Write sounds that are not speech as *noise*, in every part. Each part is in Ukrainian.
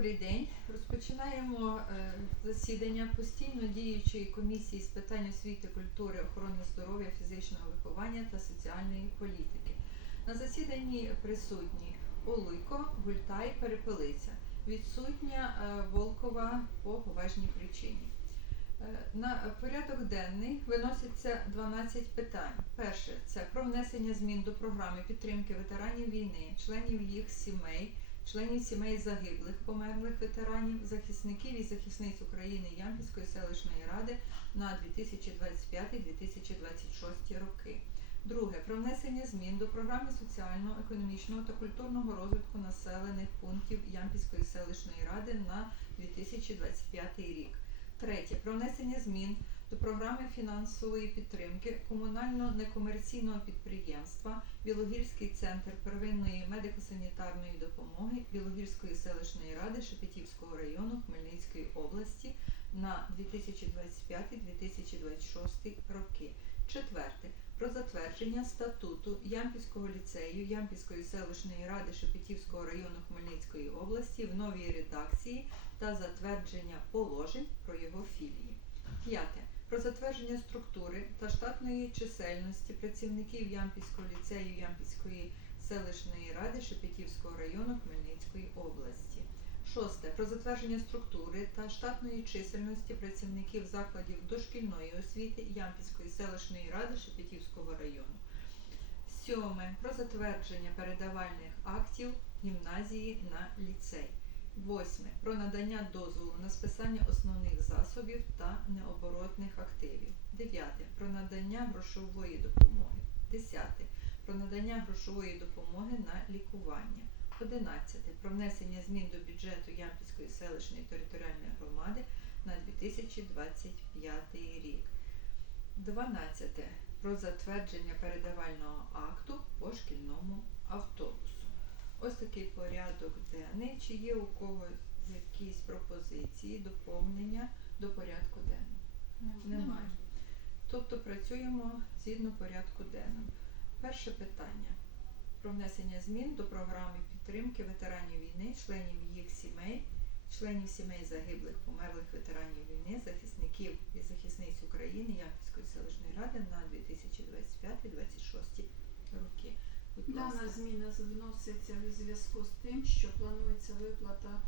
Добрий день. Розпочинаємо е, засідання постійно діючої комісії з питань освіти, культури, охорони здоров'я, фізичного виховання та соціальної політики. На засіданні присутні Олуйко, Гультай, Перепелиця. Відсутня е, Волкова по поважній причині. Е, На порядок денний виноситься 12 питань. Перше це про внесення змін до програми підтримки ветеранів війни, членів їх сімей, членів сімей загиблих, померлих ветеранів, захисників і захисниць України Ямпільської селищної ради на 2025-2026 роки. Друге про внесення змін до програми соціального, економічного та культурного розвитку населених пунктів Ямпільської селищної ради на 2025 рік. Третє про внесення змін до програми фінансової підтримки комунально-некомерційного підприємства Білогірський центр первинної медико-санітарної допомоги Білогірської селищної ради Шепетівського району Хмельницької області на 2025-2026 роки. Четверте про затвердження статуту Ямпільського ліцею Ямпільської селищної ради Шепетівського району Хмельницької області в новій редакції та затвердження положень про його філії. П'яте. Про затвердження структури та штатної чисельності працівників Ямпільського ліцею Ямпільської селищної ради Шепетівського району Хмельницької області. Шосте. Про затвердження структури та штатної чисельності працівників закладів дошкільної освіти Ямпільської селищної ради Шепетівського району. Сьоме. Про затвердження передавальних актів гімназії на ліцей. Восьме. Про надання дозволу на списання основних засобів та необоротних активів. Дев'яте. Про надання грошової допомоги. Десяте. Про надання грошової допомоги на лікування. Одинадцяте. Про внесення змін до бюджету Ямпільської селищної територіальної громади на 2025 рік. 12. Про затвердження передавального акту по шкільному автобусу. Ось такий порядок денний. Чи є у когось якісь пропозиції, доповнення до порядку денного? Немає. Тобто працюємо згідно порядку денного. Перше питання про внесення змін до програми підтримки ветеранів війни, членів їх сімей, членів сімей загиблих, померлих ветеранів війни, захисників і захисниць України Ямпільської селищної ради на 2025-2026 роки. Будь Дана зміна вноситься в зв'язку з тим, що планується виплата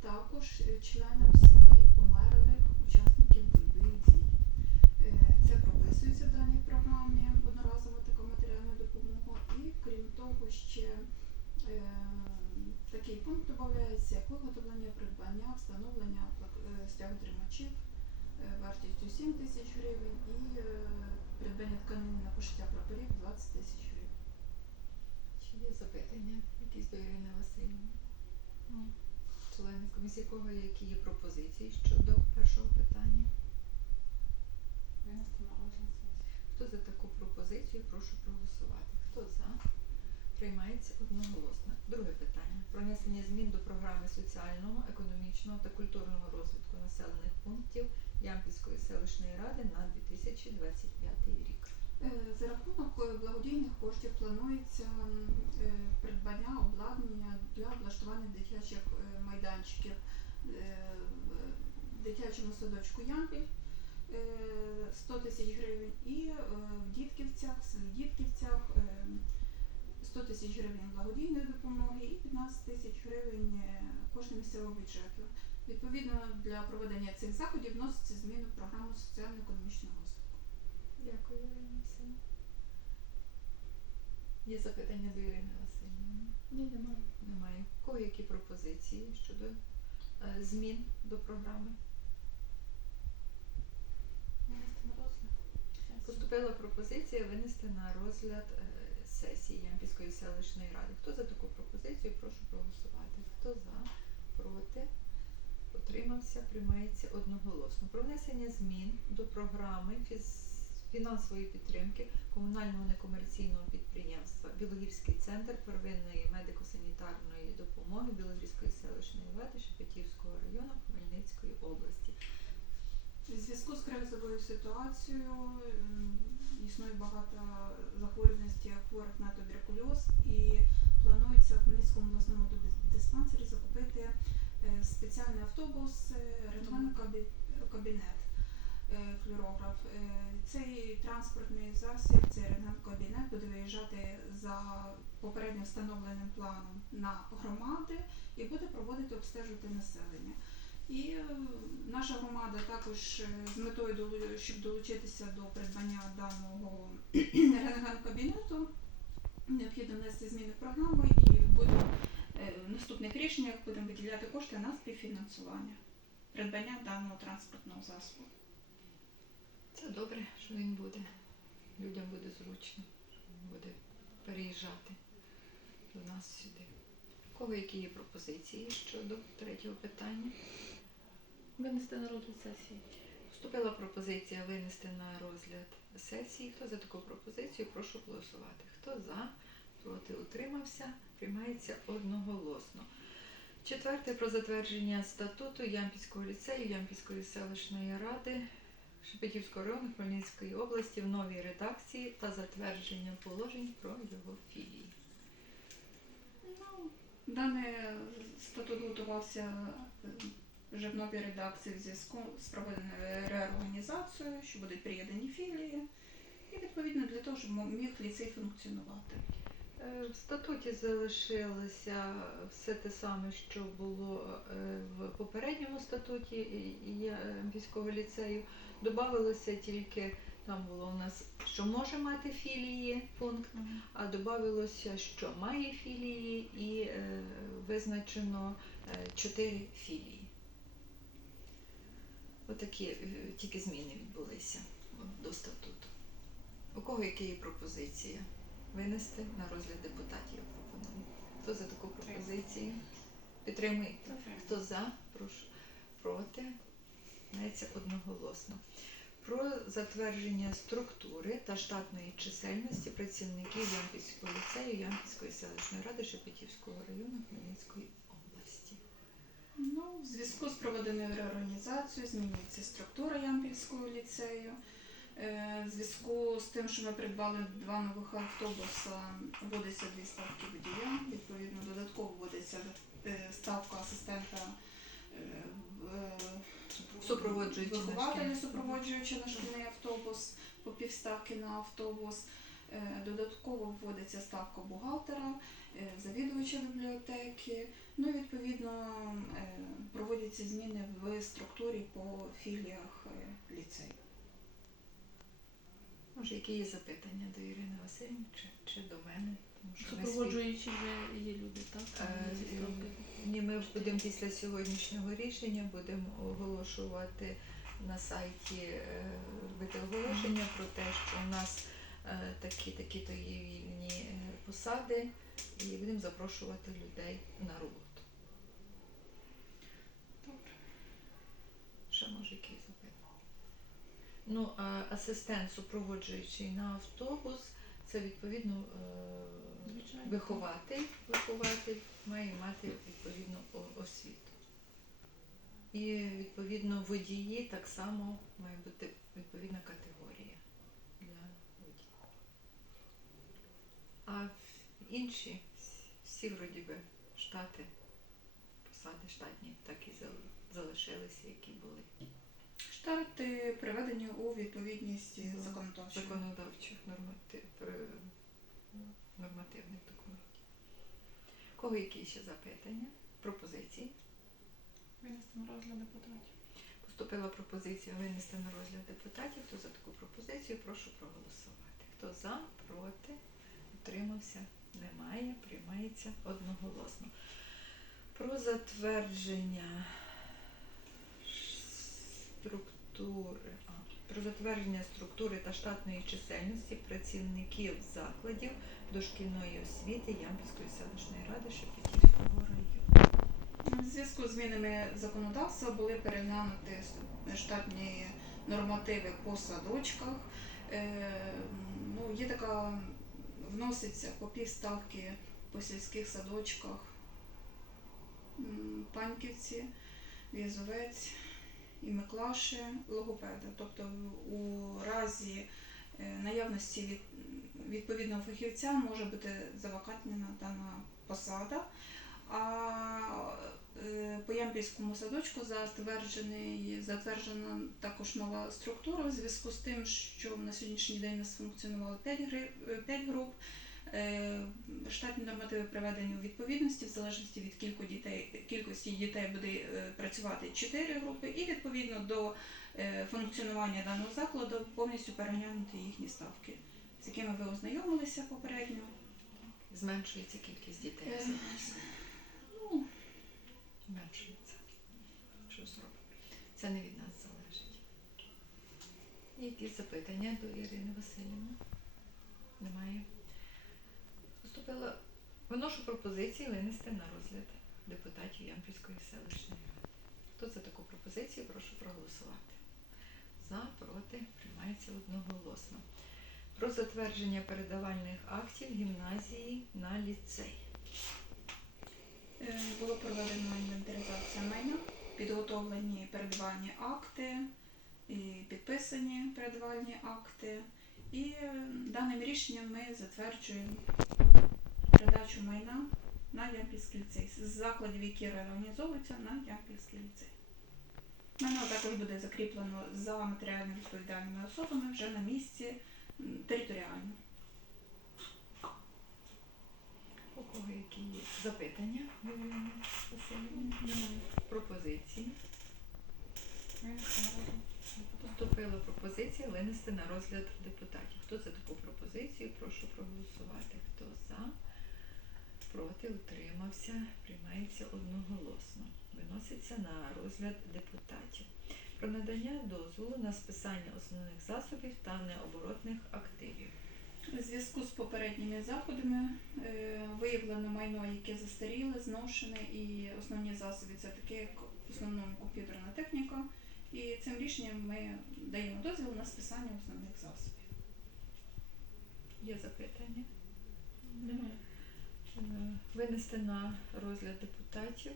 також членам сімей померлих учасників бойових дій. Е, Це прописується в даній програмі одноразова така матеріальна допомога. І крім того, ще е, такий пункт додається, як виготовлення, придбання, встановлення е, стяготримачів е, вартістю 7 тисяч гривень і придбання тканини на пошиття прапорів 20 тисяч гривень. Чи є запитання якісь до Ірини Васильівни? Члени комісії, кого які є пропозиції щодо першого питання? Винести на розгляд сесії. Хто за таку пропозицію, прошу проголосувати. Хто за? Приймається одноголосно. Друге питання. Про внесення змін до програми соціального, економічного та культурного розвитку населених пунктів Ямпільської селищної ради на 2025 рік. Е, За рахунок е, благодійних коштів планується е, придбання обладнання для облаштування дитячих майданчиків в дитячому садочку Ямпіль е, 100 тисяч гривень і в Дітківцях, в селі Дітківцях е, 100 тисяч гривень благодійної допомоги і 15 тисяч гривень кошти місцевого бюджету. Відповідно, для проведення цих заходів вноситься зміни в програму соціально-економічного розвитку. Дякую, Ірина Васильівна. Є запитання до Ірини Васильівни? Ні, немає. Немає. У Кого які пропозиції щодо е, змін до програми? Винести на розгляд. Поступила пропозиція винести на розгляд е, сесії Ямпільської селищної ради. Хто за таку пропозицію? Прошу проголосувати. Хто за, проти, утримався, приймається одноголосно. Про внесення змін до програми фіз- фінансової підтримки комунального некомерційного підприємства Білогірський центр первинної медико-санітарної допомоги Білогірської селищної ради Шепетівського району Хмельницької області. У зв'язку з кризовою ситуацією існує багато захворюваності хворих на туберкульоз і планується в Хмельницькому обласному диспансері закупити е, спеціальний автобус, е, рентген-кабінет, е, флюорограф. Цей транспортний засіб, цей рентген-кабінет буде виїжджати за попередньо встановленим планом на громади і буде проводити обстежувати населення. І е, наша громада також е, з метою щоб долучитися до придбання даного *clears throat* рентген-кабінету, необхідно внести зміни в програму і будемо е, в наступних рішеннях будемо виділяти кошти на співфінансування придбання даного транспортного засобу. Це добре, що він буде. Людям буде зручно, буде переїжджати до нас сюди. У кого які є пропозиції щодо третього питання? Винести на розгляд сесії. Вступила пропозиція винести на розгляд сесії. Хто за таку пропозицію, прошу голосувати. Хто за, проти утримався, приймається одноголосно. Четверте про затвердження статуту Ямпільського ліцею Ямпільської селищної ради Шепетівського району Хмельницької області в новій редакції та затвердження положень про його філії. Ну, Даний статут готувався е, вже в новій редакції в зв'язку з проведеною реорганізацією, що будуть приєднані філії, і відповідно для того, щоб міг ліцей функціонувати. Е, В статуті залишилося все те саме, що було е, в попередньому статуті і- і ліцею. Добавилося тільки там було у нас, що може мати філії пункт, а додавалося, що має філії, і е, визначено е, чотири філії. Отакі е, тільки зміни відбулися до статуту. У кого які є пропозиції? Винести на розгляд депутатів я пропоную. Хто за таку пропозицію? Підтримуєте? Хто за? Прошу. Проти? Мається одноголосно. Про затвердження структури та штатної чисельності працівників Ямпільського ліцею Ямпільської селищної ради Шепетівського району Хмельницької області. Ну, в зв'язку з проведеною реорганізацією змінюється структура Ямпільського ліцею. Е, В зв'язку з тим, що ми придбали два нових автобуса, вводиться дві ставки водія. Відповідно, додатково вводиться е, ставка асистента е, е, вихователя, супроводжуючи на шкільний автобус, по півставки на автобус. Додатково вводиться ставка бухгалтера, завідувача бібліотеки. Ну і відповідно проводяться зміни в структурі по філіях ліцею. Може, які є запитання до Ірини Васильівни чи, чи до мене? Тому що ми спів- Супроводжуючі вже є люди, так? Е, ставки. Ні, ми будемо після сьогоднішнього рішення будемо оголошувати на сайті е, робити оголошення про те, що у нас е, такі такі то є вільні е, посади, і будемо запрошувати людей на роботу. Добре. Ще може якісь запитання? Ну, а асистент, супроводжуючий на автобус, це відповідно е, Звичайно. вихователь, вихователь має мати відповідну освіту. І відповідно водії так само має бути відповідна категорія для водіїв. А інші всі вроді би штати, посади штатні так і залишилися, які були. Штати приведені у відповідність законодавчої. законодавчих норматив, нормативних документів. Кого які ще запитання? Пропозиції? Винести на розгляд депутатів. Поступила пропозиція винести на розгляд депутатів. Хто за таку пропозицію, прошу проголосувати. Хто за, проти, утримався, немає, приймається одноголосно. Про затвердження структури. А, про затвердження структури та штатної чисельності працівників закладів дошкільної освіти Ямпільської селищної ради Шепетівського району. В зв'язку з змінами законодавства були переглянуті штатні нормативи по садочках. Е, ну, є така, вноситься по півставки по сільських садочках М, Паньківці, В'язовець і Миклаші логопеда. Тобто у разі е, наявності від, відповідного фахівця може бути завакантнена дана посада. А Е, По Ямпільському садочку затверджений, затверджена також нова структура в зв'язку з тим, що на сьогоднішній день у нас функціонувало 5, гри- е, 5 груп. Е, Штатні нормативи приведені у відповідності в залежності від дітей, кількості дітей буде е, працювати 4 групи, і відповідно до е, функціонування даного закладу повністю переглянути їхні ставки, з якими ви ознайомилися попередньо. Зменшується кількість дітей. Е, Ну, Зменшується. Що зробимо? Це не від нас залежить. Які запитання до Ірини Васильівни? Немає. Поступила. Виношу пропозиції винести на розгляд депутатів Ямпільської селищної ради. Хто за таку пропозицію, прошу проголосувати. За, проти, приймається одноголосно. Про затвердження передавальних актів гімназії на ліцей. Е, Було проведено інвентаризація майна, підготовлені передавальні акти і підписані передавальні акти. І е, даним рішенням ми затверджуємо передачу майна на Ямпільський ліцей з закладів, які реорганізовуються на Ямпільський ліцей. Майно також буде закріплено за матеріально відповідальними особами вже на місці територіально. У кого які є запитання. Пропозиції. Поступила пропозиція винести на розгляд депутатів. Хто за таку пропозицію? Прошу проголосувати. Хто за? Проти утримався. Приймається одноголосно. Виноситься на розгляд депутатів. Про надання дозволу на списання основних засобів та необоротних активів. У зв'язку з попередніми заходами е, виявлено майно, яке застаріле, зношене, і основні засоби це таке, як в основному комп'ютерна техніка. І цим рішенням ми даємо дозвіл на списання основних засобів. Є запитання? Немає. Винести на розгляд депутатів.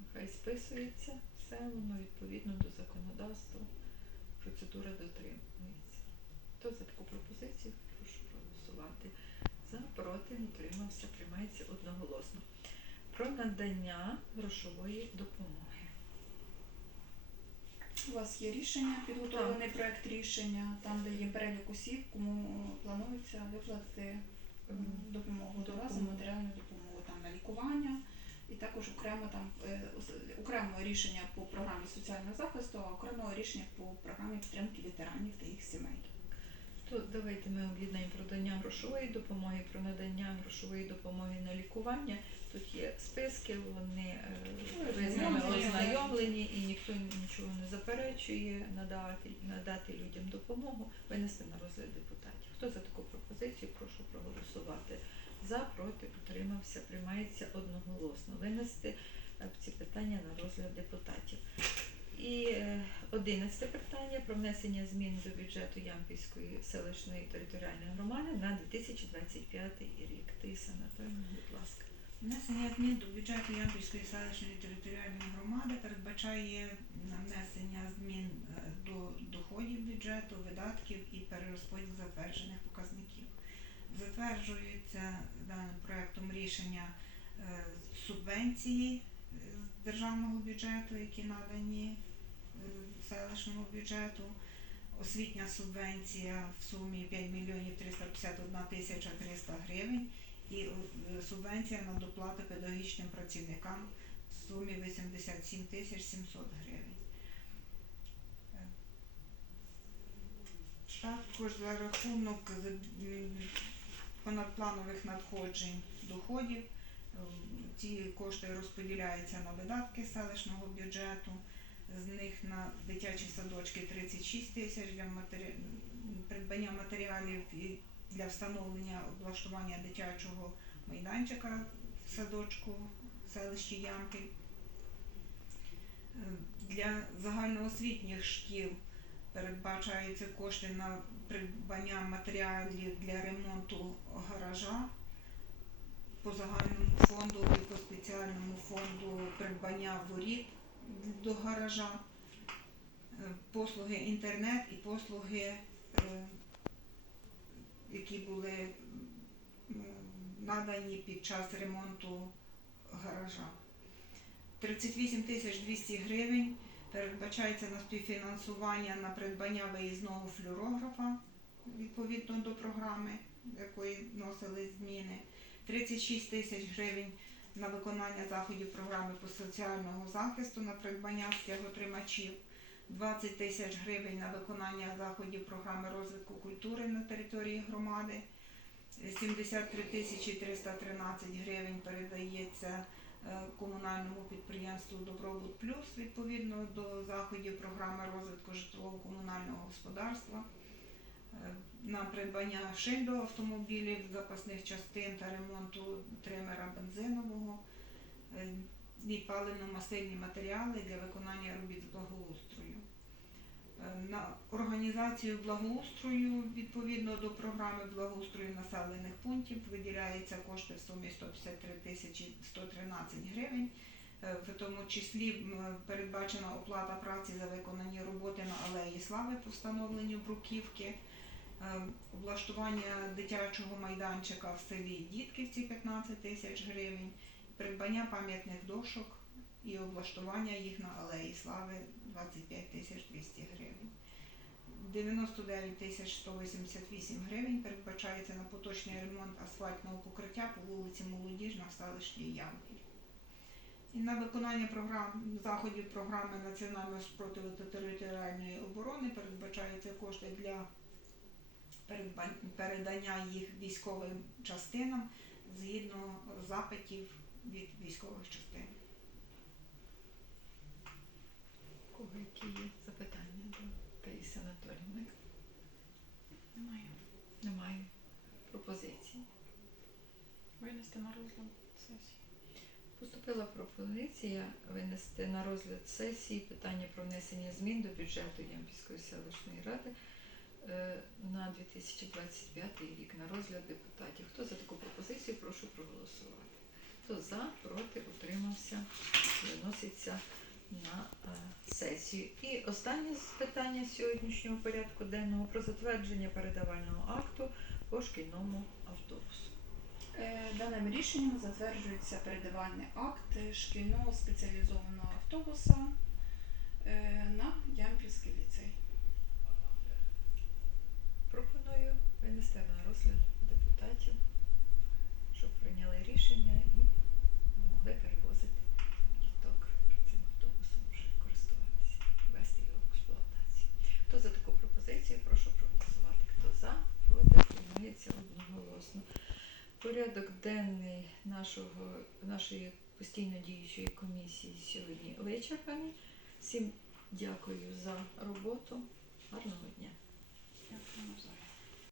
Нехай списується все, воно відповідно до законодавства. Процедура дотримується. Хто за таку пропозицію? Прошу проголосувати. За, проти, утримався, приймається одноголосно. Про надання грошової допомоги. У вас є рішення, підготовлений проект рішення, там де є перелік осіб, кому планується виплатити м, допомогу до вас, матеріальну допомогу там на лікування. І також окремо там е, окремо рішення по програмі соціального захисту, а окремо рішення по програмі підтримки ветеранів та їх сімей. То давайте ми об'єднаємо про надання грошової допомоги, про надання грошової допомоги на лікування. Тут є списки, вони е, ви з ними Ознайомлені. і ніхто нічого не заперечує надати, надати людям допомогу, винести на розгляд депутатів. Хто за таку пропозицію, прошу проголосувати. За, проти, утримався, приймається одноголосно. Винести е, ці питання на розгляд депутатів. І е, одинадцяте питання про внесення змін до бюджету Ямпільської селищної територіальної громади на 2025 рік. Тиса Анатолійовна, будь ласка. Внесення змін до бюджету Ямпільської селищної територіальної громади передбачає внесення змін е, до доходів бюджету, видатків і перерозподіл затверджених показників. Затверджується даним проектом рішення е, субвенції е, державного бюджету, які надані селищному бюджету. Освітня субвенція в сумі 5 мільйонів 351 тисяча 300 гривень і е, субвенція на доплати педагогічним працівникам в сумі 87 тисяч 700 гривень. Е, Також за рахунок понадпланових надходжень доходів е, ці кошти розподіляються на видатки селищного бюджету. З них на дитячі садочки 36 тисяч для матері... придбання матеріалів і для встановлення облаштування дитячого майданчика в садочку в селищі Ямпіль. Е, Для загальноосвітніх шкіл передбачаються кошти на придбання матеріалів для ремонту гаража по загальному фонду і по спеціальному фонду придбання воріт до гаража, е, послуги інтернет і послуги, е, які були надані під час ремонту гаража. 38 тисяч 200 гривень передбачається на співфінансування на придбання виїзного флюорографа відповідно до програми, якої вносили зміни. 36 тисяч гривень на виконання заходів програми по соціального захисту на придбання стяготримачів. 20 тисяч гривень на виконання заходів програми розвитку культури на території громади. 73 тисячі 313 гривень передається е, комунальному підприємству Добробут Плюс відповідно до заходів програми розвитку житлово-комунального господарства. Е, На придбання шин до автомобілів, запасних частин та ремонту тримера бензинового е, і паливно-мастильні матеріали для виконання робіт з благоустрою. Е, На організацію благоустрою відповідно до програми благоустрою населених пунктів виділяється кошти в сумі 153 тисячі 113 гривень. Е, В тому числі передбачена оплата праці за виконані роботи на алеї слави по встановленню бруківки, е, облаштування дитячого майданчика в селі Дітківці 15 тисяч гривень, придбання пам'ятних дошок і облаштування їх на алеї слави 25 тисяч 200 гривень. 99 тисяч 188 гривень передбачається на поточний ремонт асфальтного покриття по вулиці Молодіжна в селищі Ямпіль. І на виконання програм заходів програми національного спротиву та територіальної оборони передбачаються кошти для передання їх військовим частинам згідно запитів від військових частин. У кого які є запитання до Таїси Анатоліївни? Немає. Немає пропозицій. Винести на розгляд сесії. Поступила пропозиція винести на розгляд сесії питання про внесення змін до бюджету Ямпільської селищної ради е, на 2025 рік на розгляд депутатів. Хто за таку пропозицію, прошу проголосувати. Хто за, проти, утримався, виноситься на е, сесію. І останнє питання сьогоднішнього порядку денного про затвердження передавального акту по шкільному автобусу. Е, Даним рішенням затверджується передавальний акт шкільного спеціалізованого автобуса е, на Ямпільський ліцей. Пропоную винести на розгляд депутатів, щоб прийняли рішення і могли перевозити діток цим автобусом вже користуватися, вести його в експлуатацію. Хто за таку пропозицію, прошу проголосувати. Хто за, проти, приймається одноголосно. Порядок денний нашого, нашої постійно діючої комісії сьогодні вичерпаний. Всім дякую за роботу. Гарного дня.